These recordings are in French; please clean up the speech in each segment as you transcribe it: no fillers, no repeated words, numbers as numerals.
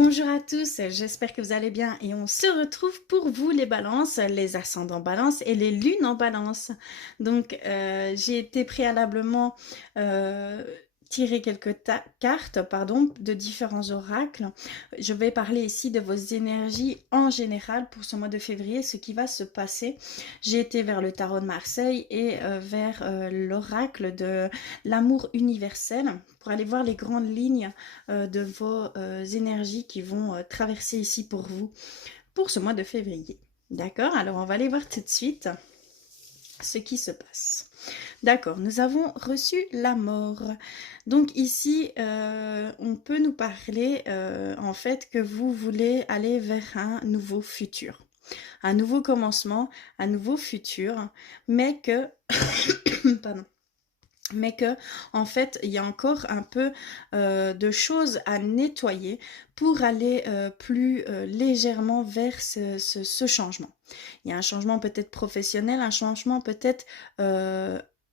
Bonjour à tous, j'espère que vous allez bien et on se retrouve pour vous les balances, les ascendants balance et les lunes en balance. Donc j'ai été préalablement euh, tirer quelques cartes de différents oracles. Je vais parler ici de vos énergies en général pour ce mois de février, ce qui va se passer. J'ai été vers le tarot de Marseille et vers l'oracle de l'amour universel pour aller voir les grandes lignes de vos énergies qui vont traverser ici pour vous pour ce mois de février. D'accord? Alors on va aller voir tout de suite ce qui se passe. D'accord, nous avons reçu la mort. Donc ici, on peut nous parler en fait que vous voulez aller vers un nouveau futur. Un nouveau commencement, un nouveau futur, mais que... Pardon. Mais que en fait il y a encore un peu de choses à nettoyer pour aller plus légèrement vers ce changement. Il y a un changement peut-être professionnel, un changement peut-être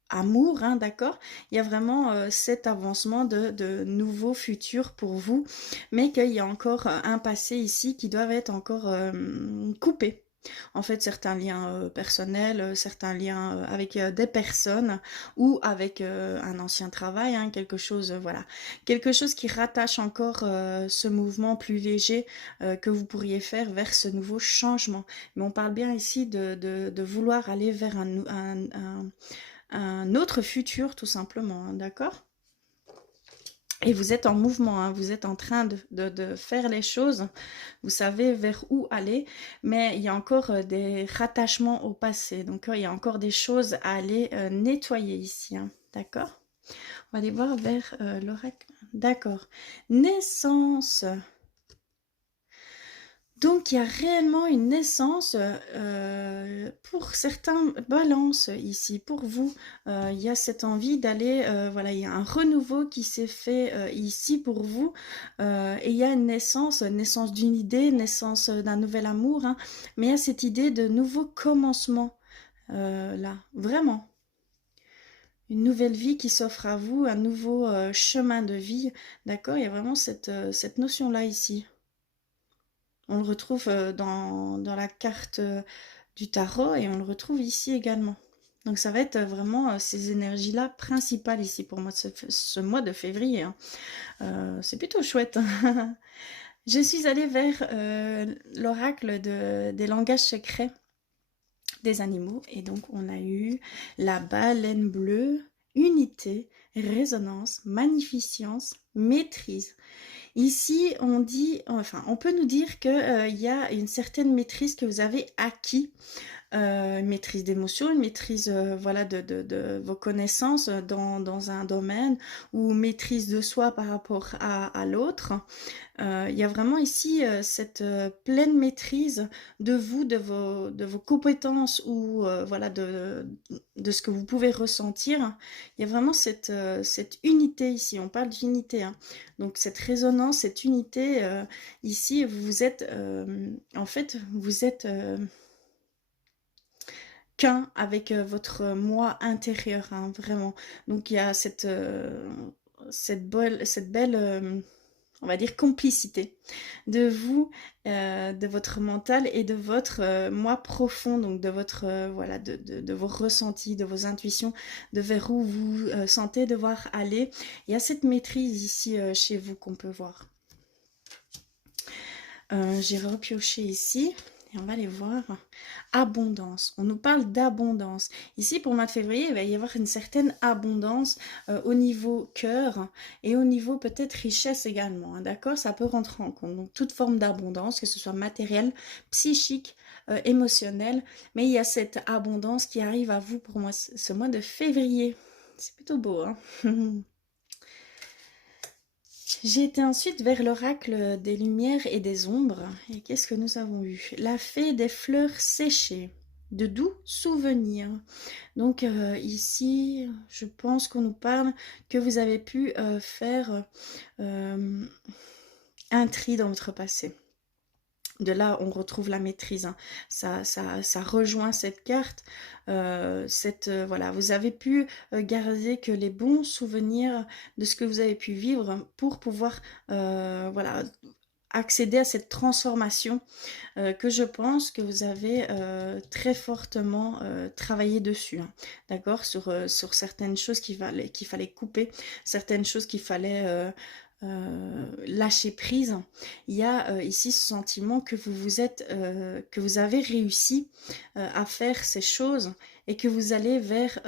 amour, hein, d'accord. Il y a vraiment cet avancement de nouveaux futurs pour vous, mais qu'il y a encore un passé ici qui doit être encore coupé. En fait, certains liens personnels, certains liens avec des personnes ou avec un ancien travail, hein, quelque chose, voilà, quelque chose qui rattache encore ce mouvement plus léger que vous pourriez faire vers ce nouveau changement. Mais on parle bien ici de vouloir aller vers un autre futur, tout simplement, hein, d'accord? Et vous êtes en mouvement, hein, vous êtes en train de faire les choses, vous savez vers où aller, mais il y a encore des rattachements au passé, donc il y a encore des choses à aller nettoyer ici, hein, d'accord? On va aller voir vers l'oracle. D'accord. Naissance. Donc, il y a réellement une naissance pour certains balances ici. Pour vous, il y a cette envie d'aller, voilà, il y a un renouveau qui s'est fait ici pour vous. Et il y a une naissance d'une idée, naissance d'un nouvel amour, hein, mais il y a cette idée de nouveau commencement là, vraiment. Une nouvelle vie qui s'offre à vous, un nouveau chemin de vie, d'accord? Il y a vraiment cette notion-là ici. On le retrouve dans la carte du tarot et on le retrouve ici également. Donc ça va être vraiment ces énergies-là principales ici pour moi ce mois de février, hein. C'est plutôt chouette. Je suis allée vers l'oracle des langages secrets des animaux et donc on a eu la baleine bleue, unité, résonance, magnificence, maîtrise. Ici, on dit, enfin, on peut nous dire que il y a une certaine maîtrise que vous avez acquis, une maîtrise d'émotion, une maîtrise, voilà, de vos connaissances dans un domaine, ou maîtrise de soi par rapport à l'autre. Il y a vraiment ici cette pleine maîtrise de vous, de vos compétences ou voilà de ce que vous pouvez ressentir. Il y a vraiment cette unité ici. On parle d'unité, hein. Donc cette résonance, cette unité ici, vous êtes en fait vous êtes qu'un avec votre moi intérieur, hein, vraiment. Donc il y a cette belle on va dire complicité de vous, de votre mental et de votre moi profond, donc de votre voilà de vos ressentis, de vos intuitions, de vers où vous sentez devoir aller. Il y a cette maîtrise ici chez vous qu'on peut voir. J'ai repioché ici. Et on va aller voir. Abondance. On nous parle d'abondance. Ici, pour le mois de février, il va y avoir une certaine abondance au niveau cœur et au niveau peut-être richesse également, hein, d'accord? Ça peut rentrer en compte. Donc, toute forme d'abondance, que ce soit matérielle, psychique, émotionnelle. Mais il y a cette abondance qui arrive à vous pour moi ce mois de février. C'est plutôt beau, hein? J'ai été ensuite vers l'oracle des lumières et des ombres. Et qu'est-ce que nous avons eu? La fée des fleurs séchées, de doux souvenirs. Donc ici, je pense qu'on nous parle que vous avez pu faire un tri dans votre passé. De là, on retrouve la maîtrise, hein. Ça rejoint cette carte. Voilà, vous avez pu garder que les bons souvenirs de ce que vous avez pu vivre pour pouvoir voilà, accéder à cette transformation que je pense que vous avez très fortement travaillé dessus, hein, d'accord, sur certaines choses qu'il fallait couper, certaines choses qu'il fallait lâcher prise. Il y a ici ce sentiment que que vous avez réussi à faire ces choses et que vous allez vers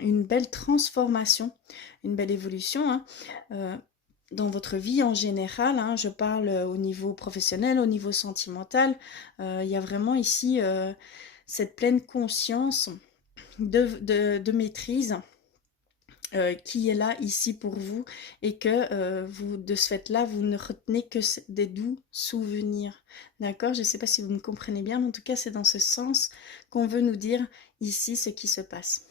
une belle transformation, une belle évolution, hein, dans votre vie en général, hein. Je parle au niveau professionnel, au niveau sentimental. Il y a vraiment ici cette pleine conscience de maîtrise qui est là ici pour vous, et que vous, de ce fait-là, vous ne retenez que des doux souvenirs. D'accord? Je ne sais pas si vous me comprenez bien, mais en tout cas, c'est dans ce sens qu'on veut nous dire ici ce qui se passe.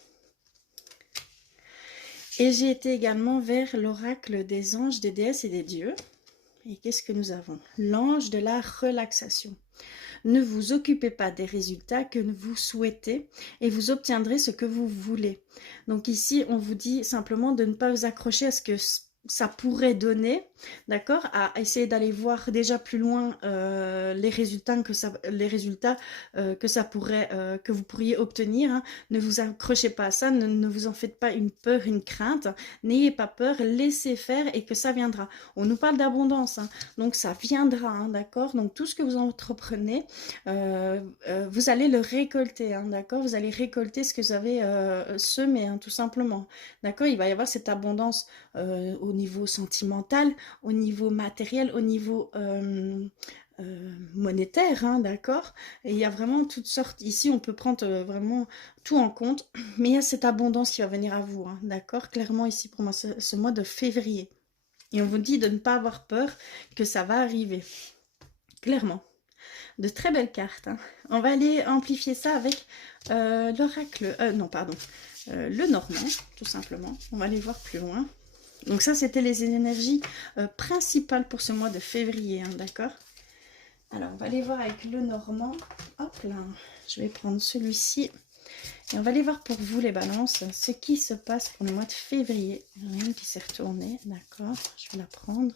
Et j'ai été également vers l'oracle des anges, des déesses et des dieux. Et qu'est-ce que nous avons? L'ange de la relaxation. Ne vous occupez pas des résultats que vous souhaitez et vous obtiendrez ce que vous voulez. Donc ici, on vous dit simplement de ne pas vous accrocher à ce que ça pourrait donner, d'accord, à essayer d'aller voir déjà plus loin les résultats que pourrait, que vous pourriez obtenir, hein. Ne vous accrochez pas à ça, ne vous en faites pas une peur, une crainte, n'ayez pas peur, laissez faire et que ça viendra. On nous parle d'abondance, hein, donc ça viendra, hein, d'accord. Donc tout ce que vous entreprenez, vous allez le récolter, hein, d'accord. Vous allez récolter ce que vous avez semé, hein, tout simplement, d'accord. Il va y avoir cette abondance au niveau sentimental, au niveau matériel, au niveau monétaire, hein, d'accord. Et il y a vraiment toutes sortes, ici on peut prendre vraiment tout en compte, mais il y a cette abondance qui va venir à vous, hein, d'accord, clairement ici pour moi ce mois de février. Et on vous dit de ne pas avoir peur, que ça va arriver, clairement. De très belles cartes, hein. On va aller amplifier ça avec l'oracle, non pardon, le normand, tout simplement. On va aller voir plus loin. Donc ça, c'était les énergies principales pour ce mois de février, hein, d'accord. Alors, on va aller voir avec le normand. Hop là, je vais prendre celui-ci. Et on va aller voir pour vous, les balances, ce qui se passe pour le mois de février. Il y en a une qui s'est retournée, d'accord. Je vais la prendre.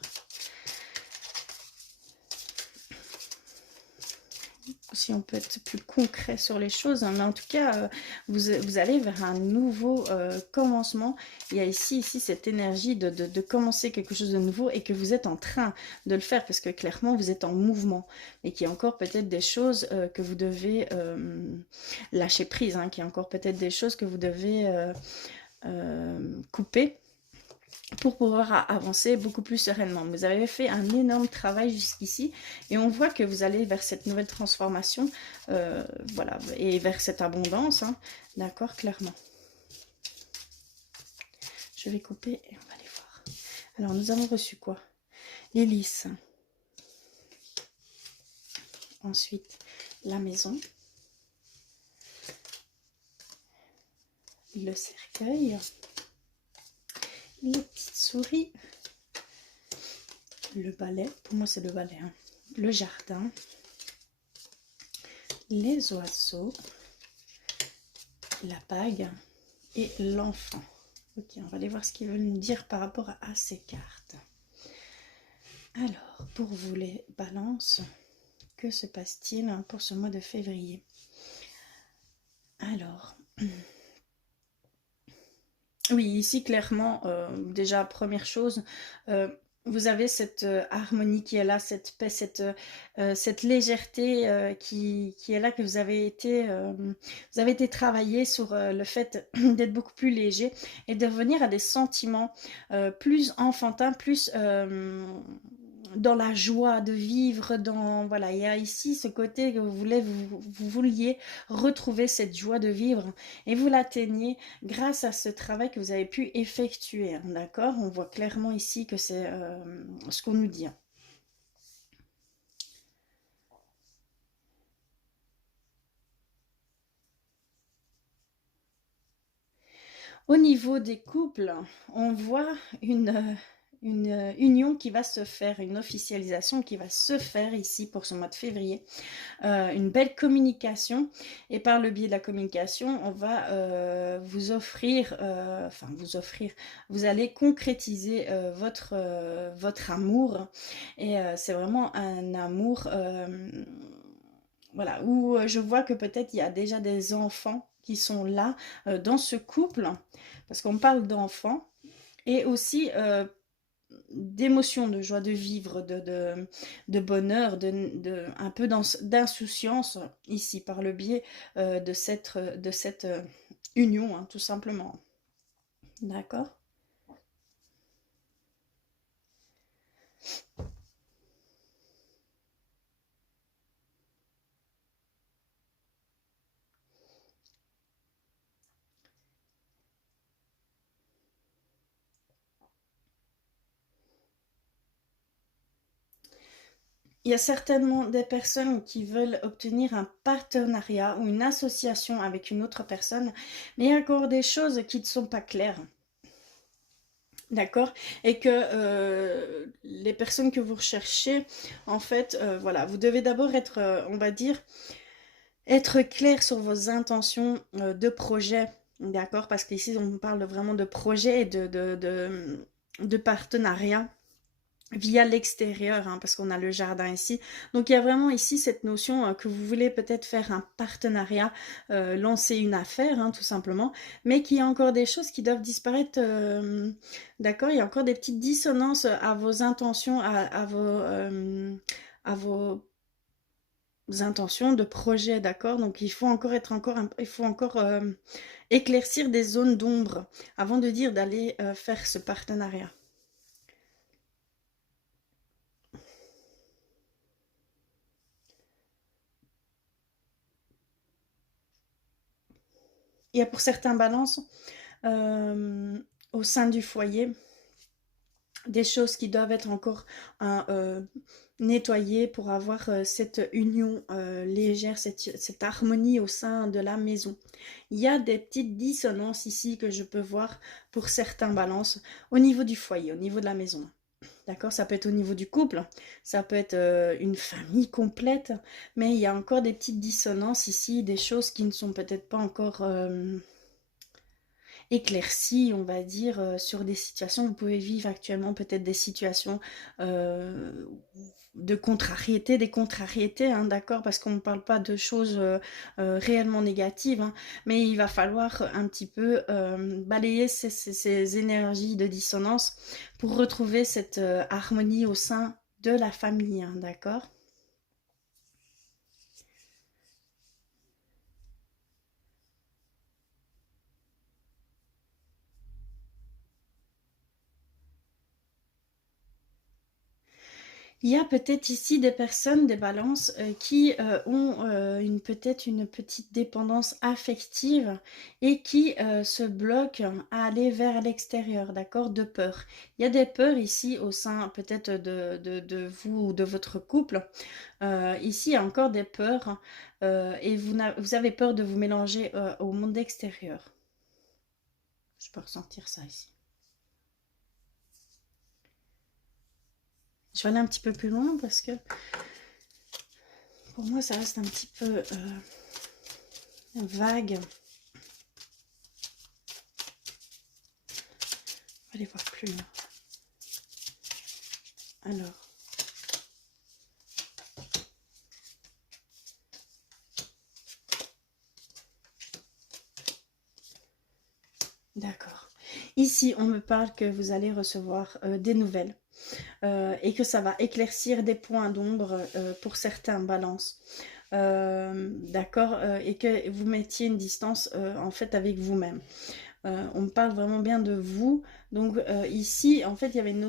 Si on peut être plus concret sur les choses, hein, mais en tout cas, vous allez vers un nouveau commencement. Il y a ici cette énergie de commencer quelque chose de nouveau et que vous êtes en train de le faire parce que clairement, vous êtes en mouvement et qu'il y a encore peut-être des choses que vous devez lâcher prise, hein, qu'il y a encore peut-être des choses que vous devez couper pour pouvoir avancer beaucoup plus sereinement. Vous avez fait un énorme travail jusqu'ici et on voit que vous allez vers cette nouvelle transformation, voilà, et vers cette abondance, hein, d'accord, clairement. Je vais couper et on va aller voir. Alors, nous avons reçu quoi? L'hélice. Ensuite, la maison. Le cercueil. Les petites souris, le balai, pour moi c'est le balai, hein. Le jardin, les oiseaux, la bague et l'enfant. Ok, on va aller voir ce qu'ils veulent nous dire par rapport à ces cartes. Alors, pour vous les balances, que se passe-t-il pour ce mois de février? Alors... Oui, ici, clairement, déjà, première chose, vous avez cette harmonie qui est là, cette paix, cette légèreté qui est là, que vous avez été travaillé sur le fait d'être beaucoup plus léger et de revenir à des sentiments plus enfantins, plus dans la joie de vivre, voilà, il y a ici ce côté que vous vouliez retrouver cette joie de vivre et vous l'atteignez grâce à ce travail que vous avez pu effectuer, hein, d'accord. On voit clairement ici que c'est ce qu'on nous dit. Au niveau des couples, on voit une une union qui va se faire, une officialisation qui va se faire ici pour ce mois de février. Une belle communication, et par le biais de la communication, on va vous offrir, vous allez concrétiser votre amour, et c'est vraiment un amour, voilà, où je vois que peut-être il y a déjà des enfants qui sont là dans ce couple, parce qu'on parle d'enfants, et aussi d'émotion, de joie de vivre, de bonheur, un peu d'insouciance ici par le biais de cette union, hein, tout simplement. D'accord? Il y a certainement des personnes qui veulent obtenir un partenariat ou une association avec une autre personne, mais il y a encore des choses qui ne sont pas claires. D'accord? Et que les personnes que vous recherchez, en fait, voilà, vous devez d'abord être, on va dire, être clair sur vos intentions de projet, d'accord? Parce qu'ici, on parle vraiment de projet et de partenariat via l'extérieur, hein, parce qu'on a le jardin ici. Donc il y a vraiment ici cette notion que vous voulez peut-être faire un partenariat, lancer une affaire, hein, tout simplement, mais qu'il y a encore des choses qui doivent disparaître, d'accord? Il y a encore des petites dissonances à vos intentions, à vos intentions de projet, d'accord? Donc il faut encore il faut encore éclaircir des zones d'ombre avant de dire d'aller faire ce partenariat. Il y a pour certains balances euh, au sein du foyer des choses qui doivent être encore nettoyées pour avoir cette union légère, cette harmonie au sein de la maison. Il y a des petites dissonances ici que je peux voir pour certains balances au niveau du foyer, au niveau de la maison. D'accord? Ça peut être au niveau du couple, ça peut être une famille complète, mais il y a encore des petites dissonances ici, des choses qui ne sont peut-être pas encore éclaircies, on va dire, sur des situations. Vous pouvez vivre actuellement peut-être des situations de contrariété, des contrariétés, hein, d'accord, parce qu'on ne parle pas de choses réellement négatives, hein, mais il va falloir un petit peu balayer ces énergies de dissonance pour retrouver cette harmonie au sein de la famille, hein, d'accord. Il y a peut-être ici des personnes, des balances, qui ont peut-être une petite dépendance affective et qui se bloquent à aller vers l'extérieur, d'accord, de peur. Il y a des peurs ici au sein peut-être de vous ou de votre couple. Ici, il y a encore des peurs et vous avez peur de vous mélanger au monde extérieur. Je peux ressentir ça ici. Je vais aller un petit peu plus loin parce que pour moi, ça reste un petit peu vague. On va aller voir plus loin. Alors. D'accord. Ici, on me parle que vous allez recevoir des nouvelles et que ça va éclaircir des points d'ombre pour certains balances. D'accord, et que vous mettiez une distance en fait avec vous-même. On me parle vraiment bien de vous. Donc ici, en fait, il y a une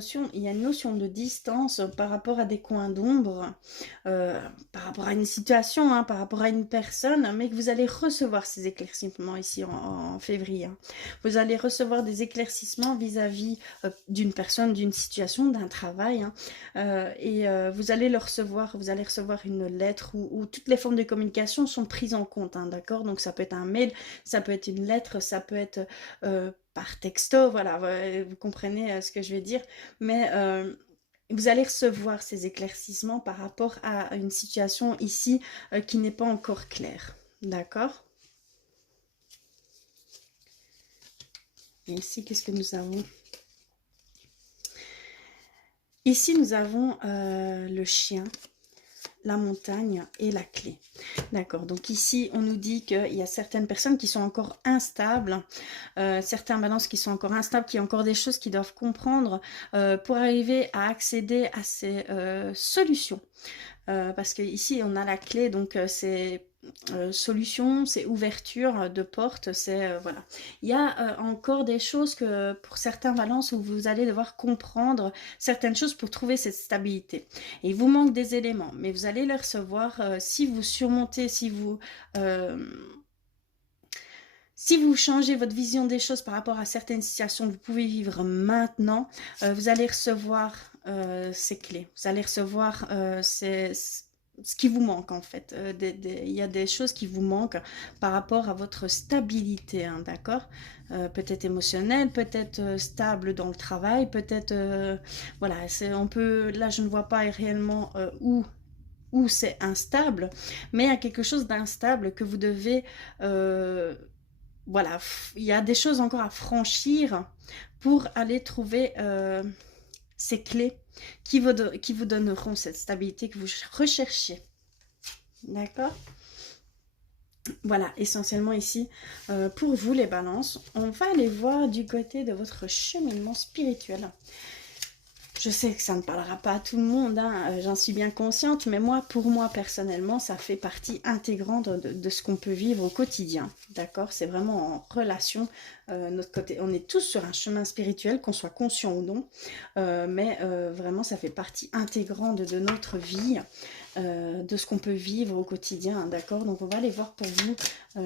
notion de distance par rapport à des coins d'ombre, par rapport à une situation, hein, par rapport à une personne, mais que vous allez recevoir ces éclaircissements ici en février, hein. Vous allez recevoir des éclaircissements vis-à-vis d'une personne, d'une situation, d'un travail, hein, et vous allez le recevoir, vous allez recevoir une lettre où toutes les formes de communication sont prises en compte, hein, d'accord? Donc ça peut être un mail, ça peut être une lettre, ça peut être par texto, voilà, vous comprenez ce que je vais dire, mais vous allez recevoir ces éclaircissements par rapport à une situation ici qui n'est pas encore claire, d'accord? Et ici, qu'est-ce que nous avons? Ici, nous avons le chien, la montagne et la clé. D'accord, donc ici, on nous dit qu'il y a certaines personnes qui sont encore instables, certains balances qui sont encore instables, qui ont encore des choses qu'ils doivent comprendre pour arriver à accéder à ces solutions. Parce que ici, on a la clé, donc c'est solution, c'est ouverture de porte, c'est voilà. Il y a encore des choses que pour certains balances où vous allez devoir comprendre certaines choses pour trouver cette stabilité. Et il vous manque des éléments, mais vous allez les recevoir si vous surmontez, si vous changez votre vision des choses par rapport à certaines situations que vous pouvez vivre maintenant, vous allez recevoir ces clés. Vous allez recevoir ce qui vous manque en fait. Il y a des choses qui vous manquent par rapport à votre stabilité, hein, d'accord? Peut-être émotionnelle, peut-être stable dans le travail, peut-être... voilà, on peut, là je ne vois pas réellement où c'est instable, mais il y a quelque chose d'instable que vous devez... voilà, il y a des choses encore à franchir pour aller trouver ces clés qui vous donneront cette stabilité que vous recherchez. D'accord? Voilà, essentiellement ici, pour vous les balances, on va aller voir du côté de votre cheminement spirituel. Je sais que ça ne parlera pas à tout le monde, hein, j'en suis bien consciente, mais moi, pour moi personnellement, ça fait partie intégrante de ce qu'on peut vivre au quotidien, d'accord? C'est vraiment en relation, notre côté, on est tous sur un chemin spirituel, qu'on soit conscient ou non, mais vraiment ça fait partie intégrante de notre vie, de ce qu'on peut vivre au quotidien, d'accord? Donc on va aller voir pour vous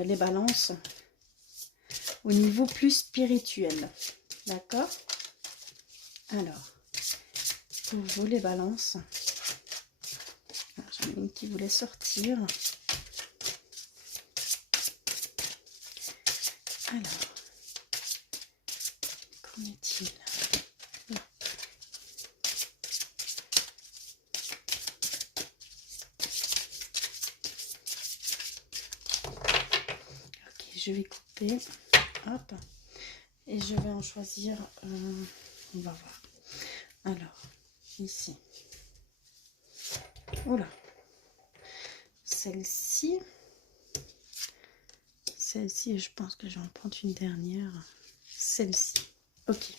les balances au niveau plus spirituel, d'accord? Alors... pour vous les balances, j'en ai une qui voulait sortir. Alors, qu'en est-il? Ok, je vais couper, hop, et je vais en choisir, on va voir. Alors, ici, oula, celle-ci, je pense que je vais en prendre une dernière, celle-ci, ok,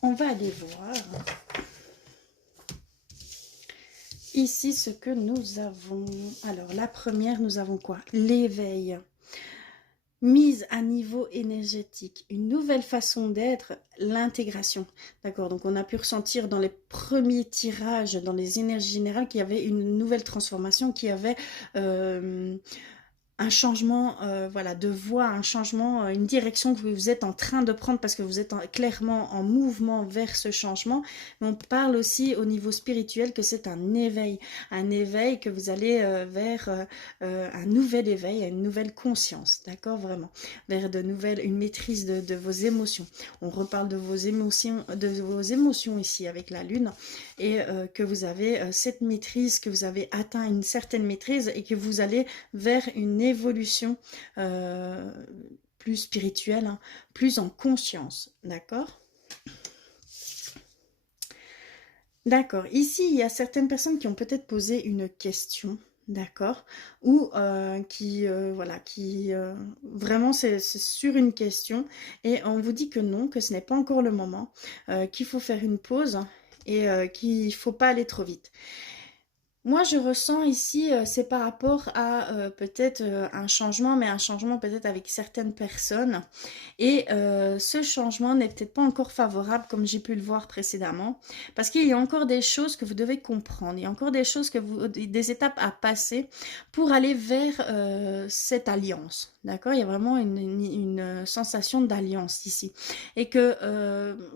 on va aller voir ici ce que nous avons. Alors la première, nous avons quoi? L'éveil, mise à niveau énergétique, une nouvelle façon d'être, l'intégration. D'accord, donc on a pu ressentir dans les premiers tirages, dans les énergies générales, qu'il y avait une nouvelle transformation, qu'il y avait un changement voilà, de voie, un changement, une direction que vous êtes en train de prendre parce que vous êtes clairement en mouvement vers ce changement. Mais on parle aussi au niveau spirituel que c'est un éveil que vous allez vers un nouvel éveil, une nouvelle conscience, d'accord, vraiment, vers une maîtrise de vos émotions. On reparle de vos émotions ici avec la lune et que vous avez cette maîtrise, que vous avez atteint une certaine maîtrise et que vous allez vers une évolution plus spirituelle, hein, plus en conscience, d'accord? D'accord, ici il y a certaines personnes qui ont peut-être posé une question, d'accord, ou voilà, vraiment c'est sur une question et on vous dit que non, que ce n'est pas encore le moment, qu'il faut faire une pause et qu'il ne faut pas aller trop vite. Moi, je ressens ici, c'est par rapport à peut-être un changement, mais un changement peut-être avec certaines personnes. Et ce changement n'est peut-être pas encore favorable comme j'ai pu le voir précédemment. Parce qu'il y a encore des choses que vous devez comprendre. Il y a encore des choses des étapes à passer pour aller vers cette alliance. D'accord? Il y a vraiment une sensation d'alliance ici. Et que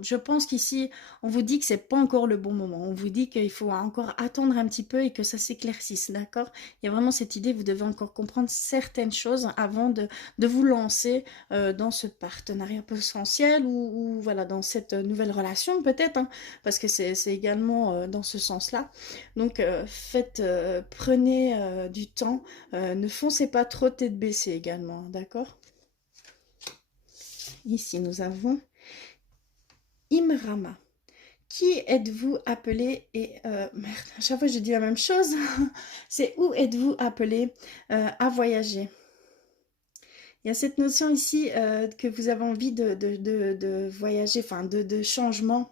je pense qu'ici, on vous dit que c'est pas encore le bon moment. On vous dit qu'il faut encore attendre un petit peu et que ça s'éclaircisse. D'accord? Il y a vraiment cette idée, vous devez encore comprendre certaines choses avant de vous lancer dans ce partenariat potentiel ou voilà, dans cette nouvelle relation peut-être, hein, parce que c'est également dans ce sens-là. Donc, prenez du temps, ne foncez pas trop tête baissée également, d'accord? Ici, nous avons Imrama. Qui êtes-vous appelé et merde, à chaque fois je dis la même chose. C'est où êtes-vous appelé à voyager? Il y a cette notion ici que vous avez envie de voyager, enfin de changement.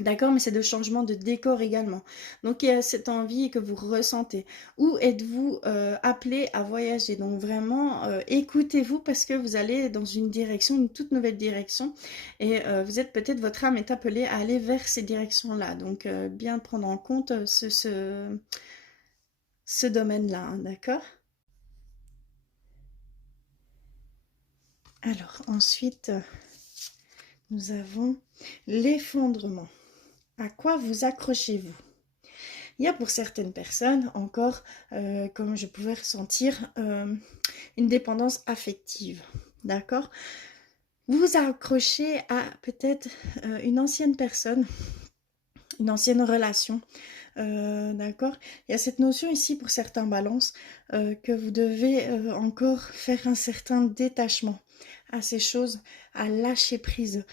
D'accord, mais c'est de changement de décor également. Donc, il y a cette envie que vous ressentez. Où êtes-vous appelé à voyager? Donc, vraiment, écoutez-vous parce que vous allez dans une direction, une toute nouvelle direction. Et vous êtes peut-être, votre âme est appelée à aller vers ces directions-là. Donc, bien prendre en compte ce domaine-là, hein, d'accord? Alors, ensuite, nous avons l'effondrement. À quoi vous accrochez-vous? Il y a pour certaines personnes encore, comme je pouvais ressentir, une dépendance affective. D'accord? Vous vous accrochez à peut-être une ancienne personne, une ancienne relation. D'accord? Il y a cette notion ici pour certains balances que vous devez encore faire un certain détachement à ces choses, à lâcher prise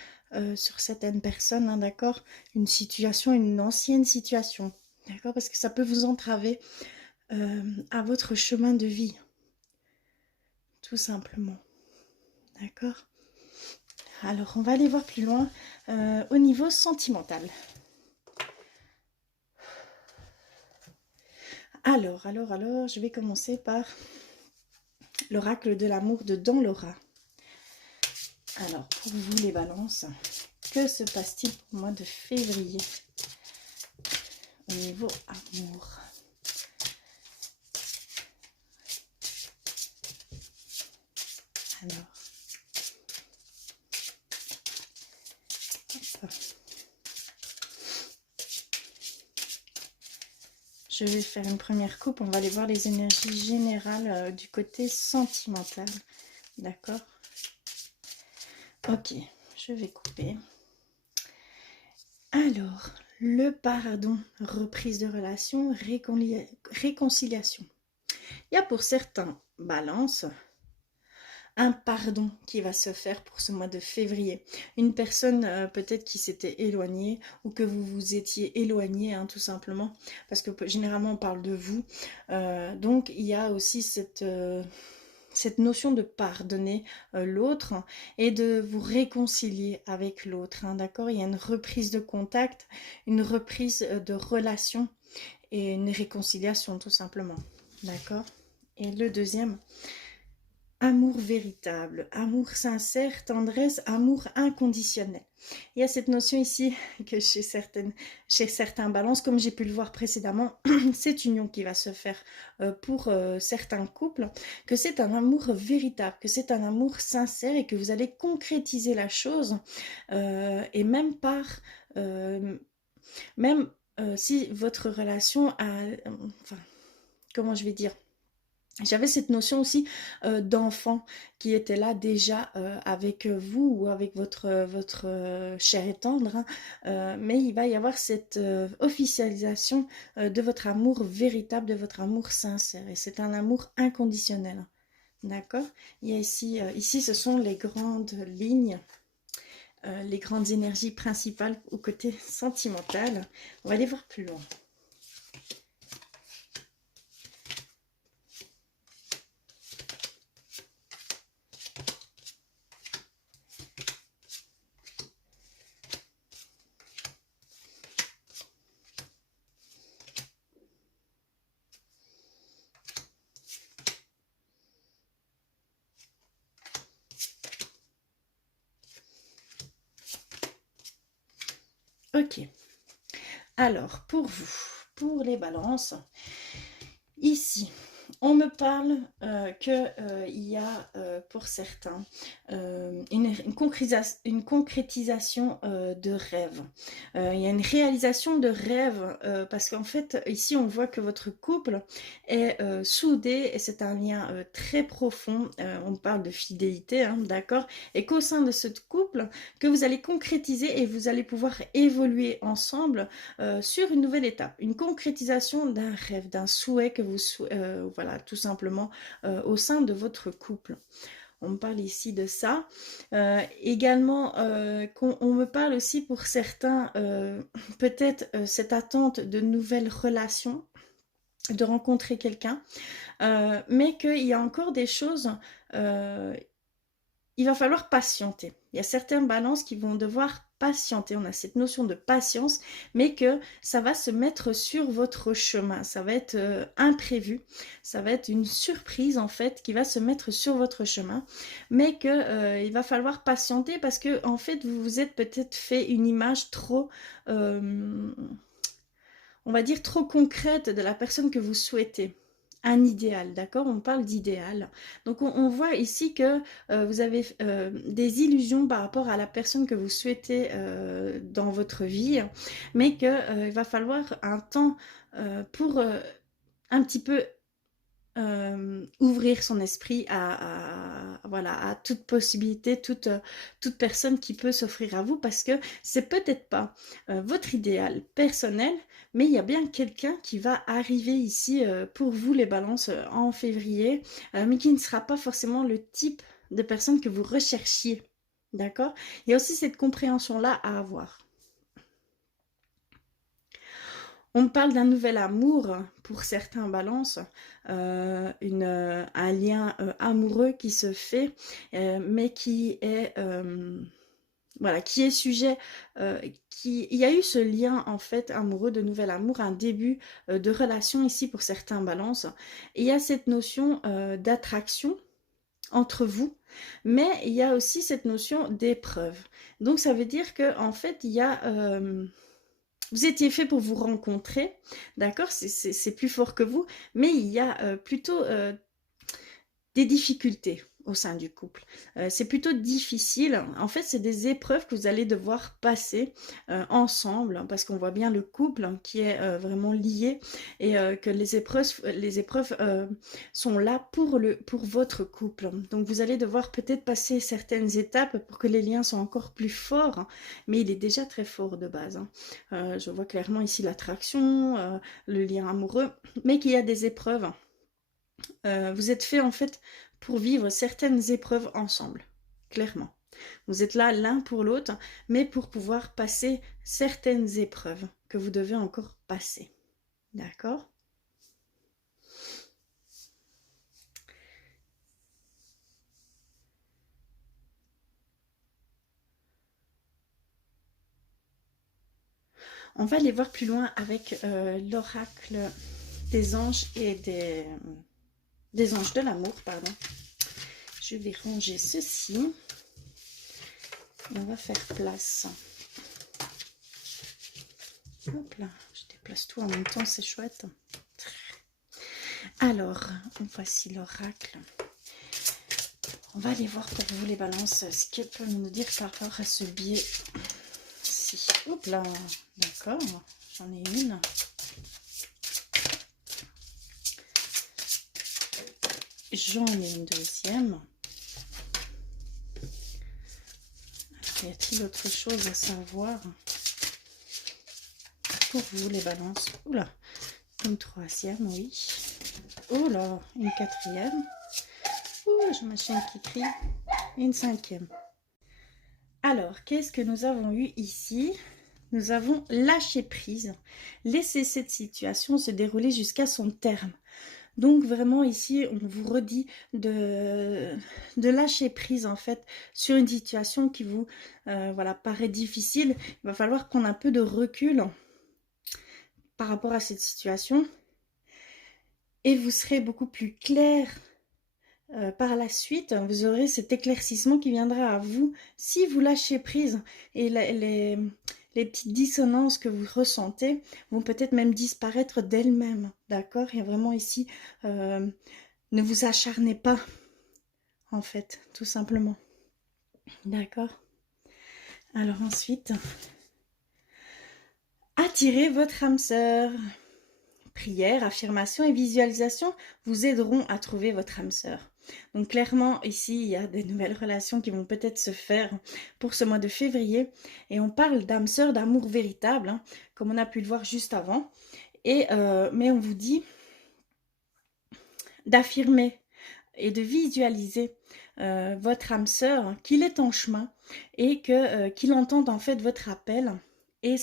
sur certaines personnes, hein, d'accord? Une situation, une ancienne situation, d'accord? Parce que ça peut vous entraver à votre chemin de vie, tout simplement, d'accord? Alors, on va aller voir plus loin au niveau sentimental. Alors, je vais commencer par l'oracle de l'amour de Dans Laura. Alors, pour vous les balances, que se passe-t-il au mois de février au niveau amour? Alors, hop. Je vais faire une première coupe. On va aller voir les énergies générales du côté sentimental. D'accord? Ok, je vais couper. Alors, le pardon, reprise de relation, réconciliation. Il y a pour certains balances un pardon qui va se faire pour ce mois de février. Une personne peut-être qui s'était éloignée ou que vous vous étiez éloigné, hein, tout simplement, parce que généralement on parle de vous. Donc il y a aussi cette notion de pardonner l'autre et de vous réconcilier avec l'autre, hein, d'accord? Il y a une reprise de contact, une reprise de relation et une réconciliation tout simplement, d'accord? Et le deuxième, amour véritable, amour sincère, tendresse, amour inconditionnel. Il y a cette notion ici que chez certains balances, comme j'ai pu le voir précédemment, cette union qui va se faire pour certains couples, que c'est un amour véritable, que c'est un amour sincère et que vous allez concrétiser la chose et même par... même si votre relation a... enfin, comment je vais dire, j'avais cette notion aussi d'enfant qui était là déjà avec vous ou avec votre chair et tendre, hein, mais il va y avoir cette officialisation de votre amour véritable, de votre amour sincère, et c'est un amour inconditionnel, hein. D'accord? Il y a ici ce sont les grandes lignes, les grandes énergies principales au côté sentimental. On va aller voir plus loin. Ok, alors pour vous, pour les balances, ici, On me parle qu'il y a pour certains une concrétisation de rêve. Il y a une réalisation de rêve parce qu'en fait, ici, on voit que votre couple est soudé et c'est un lien très profond. On parle de fidélité, hein, d'accord? Et qu'au sein de ce couple, que vous allez concrétiser et vous allez pouvoir évoluer ensemble sur une nouvelle étape, une concrétisation d'un rêve, d'un souhait que vous voilà, tout simplement au sein de votre couple. On me parle ici de ça. Également, on me parle aussi pour certains, peut-être cette attente de nouvelles relations, de rencontrer quelqu'un, mais qu'il y a encore des choses, il va falloir patienter. Il y a certaines balances qui vont devoir patienter. On a cette notion de patience, mais que ça va se mettre sur votre chemin. Ça va être imprévu. Ça va être une surprise, en fait, qui va se mettre sur votre chemin, mais que il va falloir patienter parce que, en fait, vous vous êtes peut-être fait une image trop, on va dire, trop concrète de la personne que vous souhaitez. Un idéal, d'accord? On parle d'idéal. Donc on voit ici que vous avez des illusions par rapport à la personne que vous souhaitez dans votre vie, mais qu'il va falloir un temps pour un petit peu ouvrir son esprit voilà, à toute possibilité, toute personne qui peut s'offrir à vous, parce que c'est peut-être pas votre idéal personnel, mais il y a bien quelqu'un qui va arriver ici pour vous les balances en février, mais qui ne sera pas forcément le type de personne que vous recherchiez. D'accord? Il y a aussi cette compréhension-là à avoir. On parle d'un nouvel amour pour certains balances, un lien amoureux qui se fait, mais qui est voilà, qui est sujet, il y a eu ce lien en fait amoureux, de nouvel amour, un début de relation ici pour certains balances. Et il y a cette notion d'attraction entre vous, mais il y a aussi cette notion d'épreuve. Donc ça veut dire que en fait il y a vous étiez fait pour vous rencontrer, d'accord? C'est plus fort que vous, mais il y a plutôt des difficultés au sein du couple. C'est plutôt difficile. En fait, c'est des épreuves que vous allez devoir passer ensemble, parce qu'on voit bien le couple qui est vraiment lié et que les épreuves sont là pour votre couple. Donc, vous allez devoir peut-être passer certaines étapes pour que les liens soient encore plus forts, hein, mais il est déjà très fort de base, hein. Je vois clairement ici l'attraction, le lien amoureux, mais qu'il y a des épreuves. Vous êtes fait en fait pour vivre certaines épreuves ensemble, clairement. Vous êtes là l'un pour l'autre, mais pour pouvoir passer certaines épreuves que vous devez encore passer. D'accord? On va aller voir plus loin avec l'oracle des anges et des anges de l'amour, pardon. Je vais ranger ceci. On va faire place. Hop là, je déplace tout en même temps, c'est chouette. Alors, voici l'oracle. On va aller voir pour vous les balances ce qu'elle peut nous dire par rapport à ce biais ci. Hop là, d'accord, j'en ai une. J'en ai une deuxième. Y a-t-il autre chose à savoir pour vous les balances? Oula, une troisième, oui. Oh là, une quatrième. Ouh, j'ai ma chaîne qui crie. Une cinquième. Alors, qu'est-ce que nous avons eu ici? Nous avons lâché prise. Laisser cette situation se dérouler jusqu'à son terme. Donc vraiment ici, on vous redit de lâcher prise en fait sur une situation qui vous voilà, paraît difficile. Il va falloir prendre un peu de recul par rapport à cette situation et vous serez beaucoup plus clair par la suite. Vous aurez cet éclaircissement qui viendra à vous si vous lâchez prise et les petites dissonances que vous ressentez vont peut-être même disparaître d'elles-mêmes, d'accord? Il y a vraiment ici, ne vous acharnez pas, en fait, tout simplement, d'accord? Alors ensuite, attirez votre âme sœur. Prière, affirmation et visualisation vous aideront à trouver votre âme sœur. Donc clairement, ici, il y a des nouvelles relations qui vont peut-être se faire pour ce mois de février. Et on parle d'âme sœur, d'amour véritable, hein, comme on a pu le voir juste avant. Mais on vous dit d'affirmer et de visualiser votre âme sœur, qu'il est en chemin et qu'il entende en fait votre appel. Et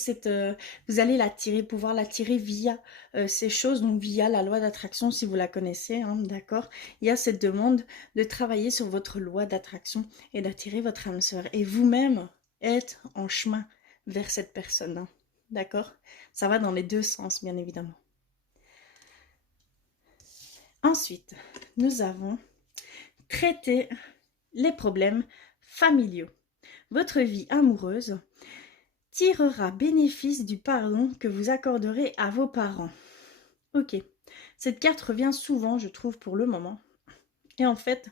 vous allez l'attirer, pouvoir l'attirer via ces choses, donc via la loi d'attraction, si vous la connaissez, hein, d'accord? Il y a cette demande de travailler sur votre loi d'attraction et d'attirer votre âme sœur. Et vous-même êtes en chemin vers cette personne, hein, d'accord? Ça va dans les deux sens, bien évidemment. Ensuite, nous avons traité les problèmes familiaux. Votre vie amoureuse tirera bénéfice du pardon que vous accorderez à vos parents. Ok, cette carte revient souvent, je trouve, pour le moment. Et en fait,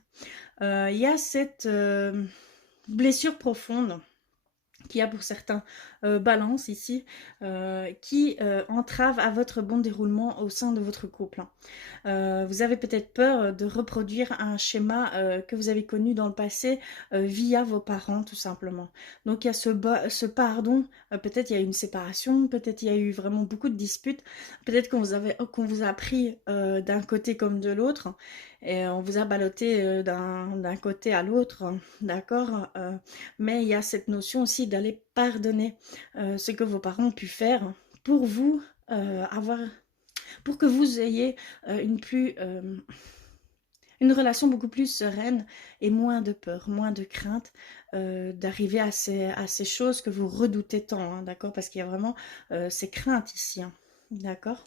il y a cette blessure profonde qui a pour certains balance ici, qui entrave à votre bon déroulement au sein de votre couple. Vous avez peut-être peur de reproduire un schéma que vous avez connu dans le passé via vos parents, tout simplement. Donc il y a ce pardon, peut-être il y a eu une séparation, peut-être il y a eu vraiment beaucoup de disputes, peut-être qu'on vous a pris d'un côté comme de l'autre, et on vous a ballotté d'un côté à l'autre, d'accord, mais il y a cette notion aussi d'aller pardonner ce que vos parents ont pu faire pour vous pour que vous ayez une relation beaucoup plus sereine et moins de peur, moins de crainte d'arriver à ces choses que vous redoutez tant, hein, d'accord? Parce qu'il y a vraiment ces craintes ici, hein, d'accord?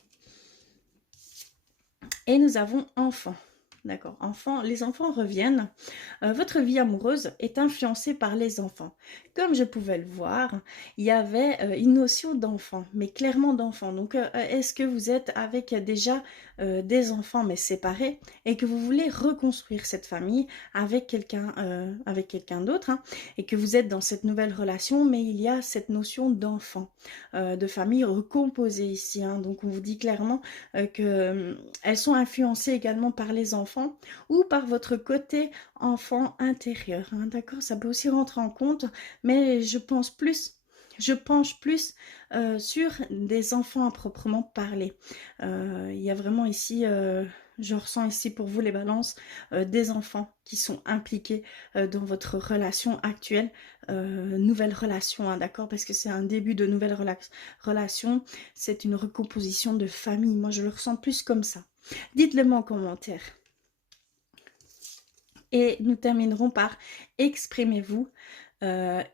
Et nous avons enfants. D'accord, les enfants reviennent. Votre vie amoureuse est influencée par les enfants. Comme je pouvais le voir, il y avait une notion d'enfant, mais clairement d'enfant. Donc, est-ce que vous êtes avec déjà des enfants, mais séparés, et que vous voulez reconstruire cette famille avec quelqu'un d'autre, hein, et que vous êtes dans cette nouvelle relation, mais il y a cette notion d'enfant, de famille recomposée ici, hein. Donc, on vous dit clairement qu'elles sont influencées également par les enfants ou par votre côté enfant intérieur, hein, d'accord? Ça peut aussi rentrer en compte, mais je penche plus sur des enfants à proprement parler. Il y a vraiment ici, je ressens ici pour vous les balances, des enfants qui sont impliqués dans votre relation actuelle, nouvelle relation, hein, d'accord? Parce que c'est un début de nouvelle relation, c'est une recomposition de famille. Moi, je le ressens plus comme ça. Dites-le moi en commentaire. Et nous terminerons par exprimez-vous,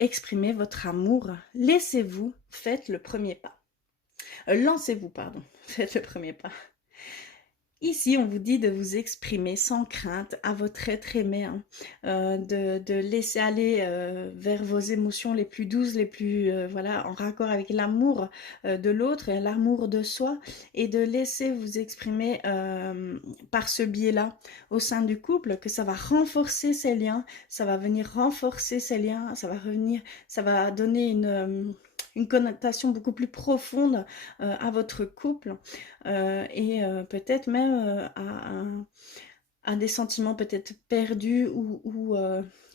exprimez votre amour, laissez-vous, faites le premier pas. Lancez-vous, pardon, faites le premier pas. Ici, on vous dit de vous exprimer sans crainte à votre être aimé, hein, de laisser aller vers vos émotions les plus douces, les plus voilà, en raccord avec l'amour de l'autre et l'amour de soi, et de laisser vous exprimer par ce biais-là au sein du couple, que ça va renforcer ces liens, ça va venir renforcer ces liens, ça va donner une connotation beaucoup plus profonde à votre couple et peut-être même à des sentiments peut-être perdus ou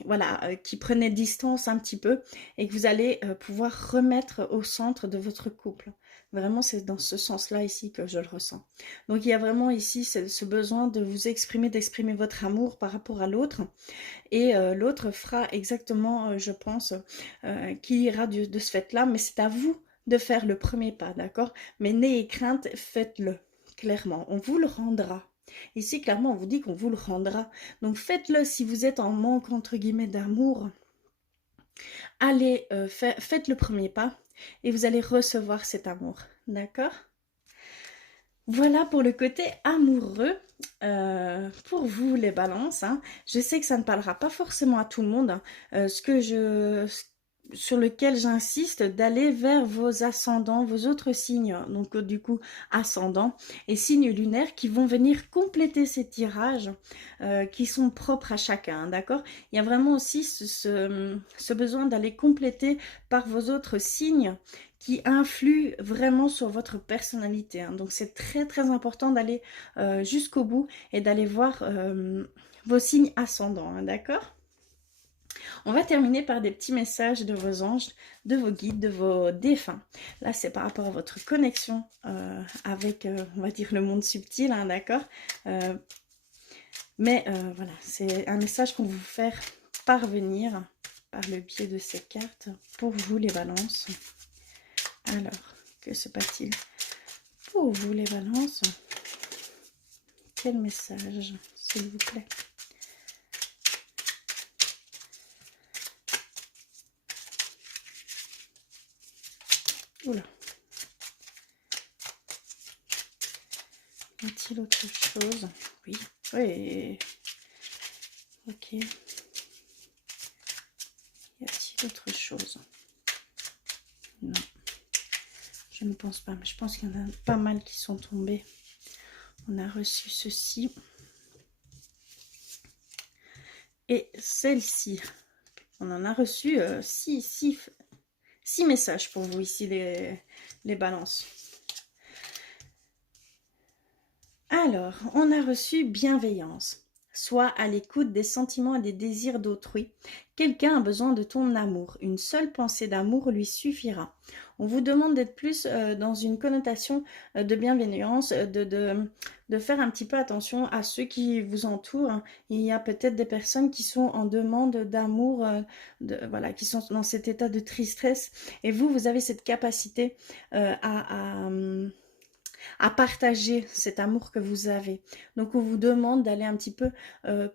voilà, qui prenaient distance un petit peu et que vous allez pouvoir remettre au centre de votre couple. Vraiment, c'est dans ce sens-là ici que je le ressens. Donc, il y a vraiment ici ce besoin de vous exprimer, d'exprimer votre amour par rapport à l'autre. Et l'autre fera exactement, je pense, qui ira de ce fait-là. Mais c'est à vous de faire le premier pas, d'accord? Mais n'ayez crainte, faites-le, clairement. On vous le rendra. Ici, clairement, on vous dit qu'on vous le rendra. Donc, faites-le si vous êtes en manque, entre guillemets, d'amour. Allez, faites le premier pas et vous allez recevoir cet amour, d'accord? Voilà pour le côté amoureux. Pour vous les balances, hein. Je sais que ça ne parlera pas forcément à tout le monde, hein. sur lequel j'insiste, d'aller vers vos ascendants, vos autres signes, donc du coup ascendants et signes lunaires qui vont venir compléter ces tirages qui sont propres à chacun, d'accord? Il y a vraiment aussi ce besoin d'aller compléter par vos autres signes qui influent vraiment sur votre personnalité, hein. Donc c'est très très important d'aller jusqu'au bout et d'aller voir vos signes ascendants, hein, d'accord? On va terminer par des petits messages de vos anges, de vos guides, de vos défunts. Là, c'est par rapport à votre connexion avec, on va dire, le monde subtil, hein, d'accord? Voilà, c'est un message qu'on va vous faire parvenir par le biais de ces cartes pour vous, les balances. Alors, que se passe-t-il pour vous, les balances? Quel message, s'il vous plaît? Oula. Y a-t-il autre chose? Oui. Oui. Ok. Y a-t-il autre chose? Non. Je ne pense pas, mais je pense qu'il y en a pas mal qui sont tombés. On a reçu ceci. Et celle-ci. On en a reçu 6 messages pour vous ici, les balances. Alors, on a reçu bienveillance. Sois à l'écoute des sentiments et des désirs d'autrui. Quelqu'un a besoin de ton amour. Une seule pensée d'amour lui suffira. On vous demande d'être plus dans une connotation de bienveillance, de faire un petit peu attention à ceux qui vous entourent. Il y a peut-être des personnes qui sont en demande d'amour, voilà, qui sont dans cet état de tristesse. Et vous avez cette capacité à partager cet amour que vous avez. Donc on vous demande d'aller un petit peu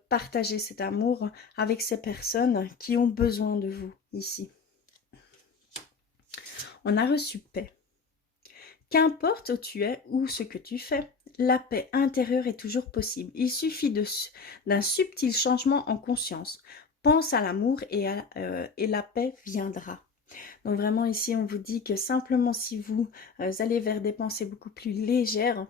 partager cet amour avec ces personnes qui ont besoin de vous ici. On a reçu paix. Qu'importe où tu es ou ce que tu fais, la paix intérieure est toujours possible. Il suffit d'un subtil changement en conscience. Pense à l'amour et la paix viendra. Donc vraiment ici on vous dit que simplement si vous allez vers des pensées beaucoup plus légères,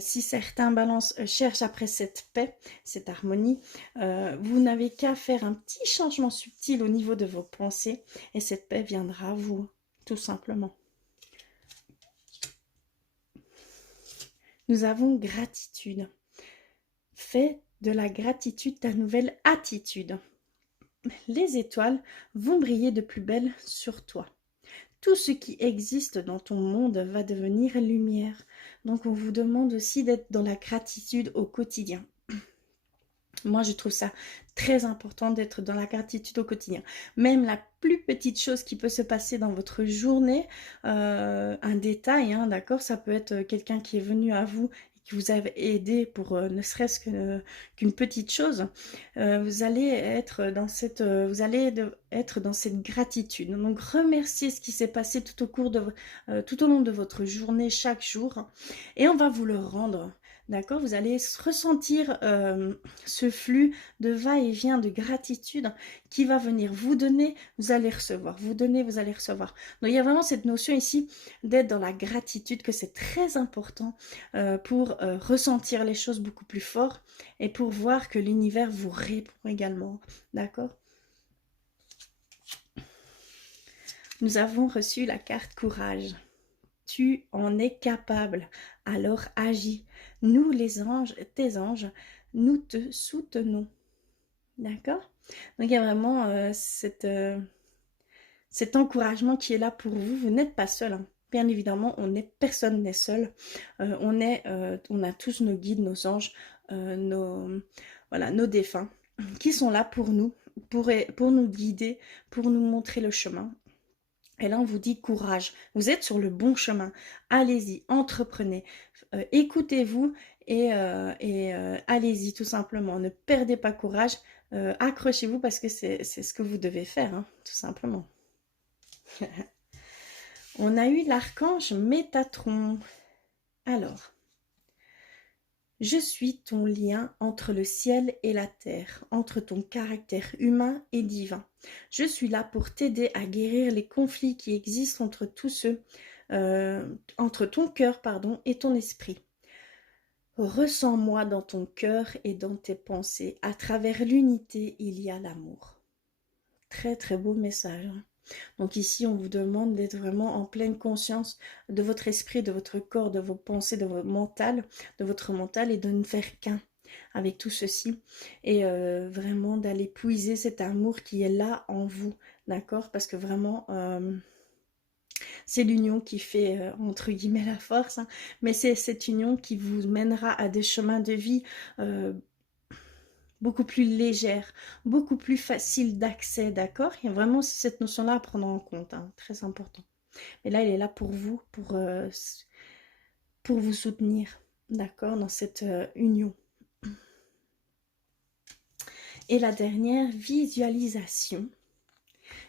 si certains balances cherchent après cette paix, cette harmonie, vous n'avez qu'à faire un petit changement subtil au niveau de vos pensées et cette paix viendra à vous, tout simplement. Nous avons gratitude. Fais de la gratitude ta nouvelle attitude. Les étoiles vont briller de plus belle sur toi. Tout ce qui existe dans ton monde va devenir lumière. Donc on vous demande aussi d'être dans la gratitude au quotidien. Moi, je trouve ça très important d'être dans la gratitude au quotidien. Même la plus petite chose qui peut se passer dans votre journée, un détail, hein, d'accord, ça peut être quelqu'un qui est venu à vous et qui vous a aidé pour ne serait-ce qu'une petite chose. Vous allez être dans cette, être dans cette gratitude. Donc, remerciez ce qui s'est passé tout au long de votre journée, chaque jour, et on va vous le rendre. D'accord, vous allez ressentir ce flux de va-et-vient de gratitude qui va venir vous donner, vous allez recevoir, vous donner, vous allez recevoir. Donc il y a vraiment cette notion ici d'être dans la gratitude, que c'est très important pour ressentir les choses beaucoup plus fort et pour voir que l'univers vous répond également. D'accord? Nous avons reçu la carte courage. Tu en es capable, alors agis. Nous, les anges, tes anges, nous te soutenons. D'accord? Donc, il y a vraiment cet encouragement qui est là pour vous. Vous n'êtes pas seul, hein. Bien évidemment, personne n'est seul. On a tous nos guides, nos anges, nos défunts, qui sont là pour nous, pour nous guider, pour nous montrer le chemin. Et là, on vous dit courage. Vous êtes sur le bon chemin. Allez-y, entreprenez. Écoutez-vous et allez-y tout simplement. Ne perdez pas courage. Accrochez-vous parce que c'est ce que vous devez faire, hein, tout simplement. On a eu l'archange Métatron. Alors, Je suis ton lien entre le ciel et la terre, entre ton caractère humain et divin. Je suis là pour t'aider à guérir les conflits qui existent entre tous ceux, entre ton cœur, pardon, et ton esprit. Ressens-moi dans ton cœur et dans tes pensées. À travers l'unité, il y a l'amour. Très très beau message, hein. Donc ici, on vous demande d'être vraiment en pleine conscience de votre esprit, de votre corps, de vos pensées, de votre mental et de ne faire qu'un avec tout ceci. Et vraiment d'aller puiser cet amour qui est là en vous, d'accord? Parce que vraiment, c'est l'union qui fait, entre guillemets, la force, hein. Mais c'est cette union qui vous mènera à des chemins de vie euh, beaucoup plus légère, beaucoup plus facile d'accès, d'accord? Il y a vraiment cette notion-là à prendre en compte, hein, très important. Et là, il est là pour vous soutenir, d'accord, dans cette union. Et la dernière, visualisation.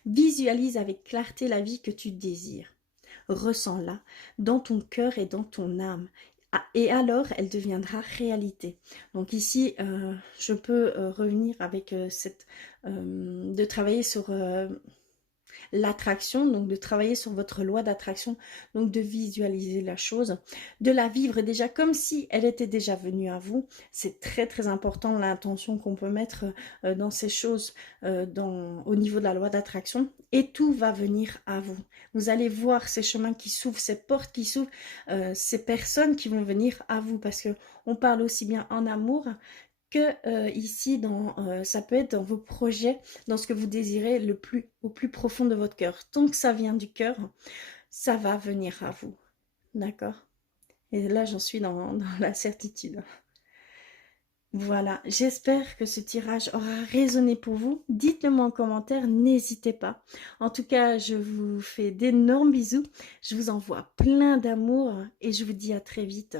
Visualise avec clarté la vie que tu désires. Ressens-la dans ton cœur et dans ton âme. Et alors, elle deviendra réalité. Donc ici, je peux revenir avec de travailler sur l'attraction, donc de travailler sur votre loi d'attraction, donc de visualiser la chose, de la vivre déjà comme si elle était déjà venue à vous. C'est très très important l'intention qu'on peut mettre dans ces choses au niveau de la loi d'attraction, et tout va venir à vous. Vous allez voir ces chemins qui s'ouvrent, ces portes qui s'ouvrent, ces personnes qui vont venir à vous, parce que on parle aussi bien en amour que ici, ça peut être dans vos projets, dans ce que vous désirez au plus profond de votre cœur. Tant que ça vient du cœur, ça va venir à vous. D'accord? Et là, j'en suis dans la certitude. Voilà, j'espère que ce tirage aura résonné pour vous. Dites-le moi en commentaire, n'hésitez pas. En tout cas, je vous fais d'énormes bisous. Je vous envoie plein d'amour et je vous dis à très vite.